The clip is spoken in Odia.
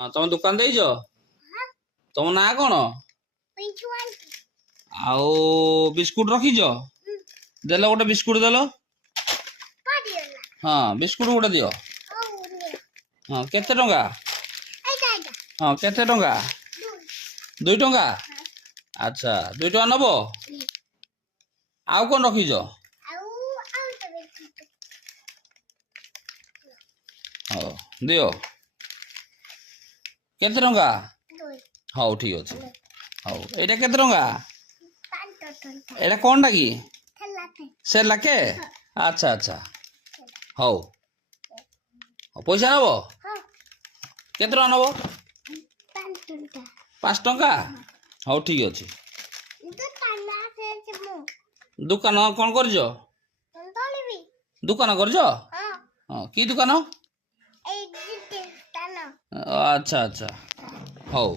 ହଁ ତମେ ଦୋକାନ ଦେଇଛ? ତମ ନାଁ କଣ? ଆଉ ବିସ୍କୁଟ ରଖିଛ? ଦେଲ ଗୋଟେ ବିସ୍କୁଟ ଦେଲ। ହଁ ବିସ୍କୁଟ ଗୋଟେ ଦିଅ। ହଁ କେତେ ଟଙ୍କା? ହଁ କେତେ ଟଙ୍କା? 2 ଟଙ୍କା। ଆଚ୍ଛା 2 ଟଙ୍କା ନବ। ଆଉ କଣ ରଖିଛ? ହଉ ଦିଅ। କେତେ ଟଙ୍କା? ହଉ ଠିକ ଅଛି। ହଉ ଏଇଟା କେତେ ଟଙ୍କା? ଏଇଟା କଣଟା କି? ସେ ଲାଖେ। ଆଚ୍ଛା ଆଚ୍ଛା ହଉ। ପଇସା ନବ? କେତେ ଟଙ୍କା ନବ? 5 ଟଙ୍କା। ହଉ ଠିକ ଅଛି। ଦୋକାନ କଣ କରିଛ? ଦୋକାନ କରିଛ? ହଁ କି ଦୋକାନ? ଆଚ୍ଛା ଆଚ୍ଛା ହଉ।